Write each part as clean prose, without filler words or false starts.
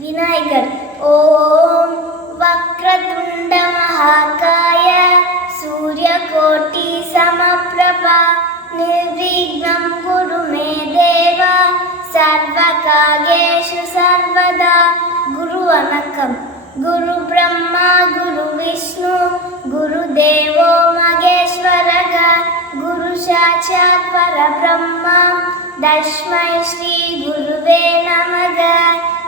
വിനായകൻ. ഓം വക്രതുണ്ട മഹാകായ സൂര്യകോടി സമപ്രഭ നിർവിഘ്നം കുരു മേ ദേവ സർവകാര്യേഷു സർവദാ. ഗുരു വണക്കം. ഗുരു ബ്രഹ്മ ഗുരു വിഷ്ണു ഗുരുദേവോ മഹേശ്വരഃ ഗുരു സാക്ഷാത് പരബ്രഹ്മ തസ്മൈ ശ്രീ ഗുരുവേ നമഃ.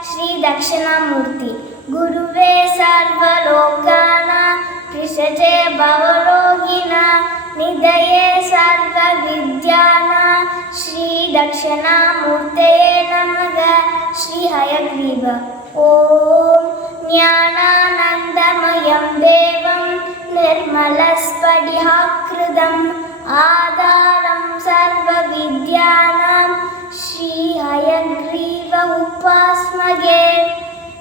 ശ്രീ ദക്ഷിണാമൂർത്തി. ഗുരുവേ സർവലോകാനാം ഭിഷജേ ഭവരോഗിണാം നിധയേ സർവവിദ്യാനാം ശ്രീ ദക്ഷിണാമൂർത്തയേ നമഃ. ശ്രീ ഹയഗ്രീവ. ഓം ജ്ഞാനാനന്ദമയം ദേവം നിർമ്മലസ്ഫടികാകൃതിം ആധാരം സർവവിദ്യാനാം ശ്രീ ഹയഗ്രീവ ഉപാസ്മഹേ.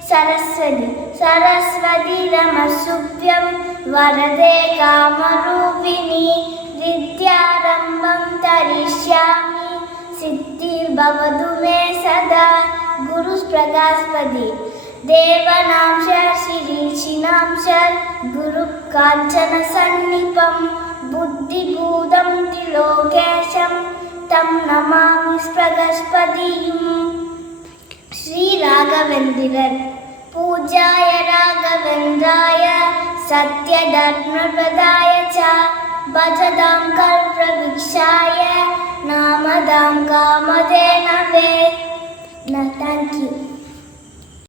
സരസ്വതി. സരസ്വതി നമസ്തുഭ്യം വരദേ കാമരൂപിണി വിദ്യാരംഭം കരിഷ്യാമി സിദ്ധിർഭവതു മേ സദാ. ഗുരു പ്രകാശപതി. ദേവനാം ശിരീഷിനാം ഗുരു കാഞ്ചന സന്നിപം ബുദ്ധിഭൂതം ത്രിലോകേശം തം നമാമി പ്രകാശപതിയും. ശ്രീ രാഘവേന്ദ്രൻ. പൂജായ രാഘവേന്ദ്രായ സത്യധർമ്മപ്രദായ ച ഭജതാം കൽപ്രവൃക്ഷായ നാമതാം കാമധേനവേ. Thank you.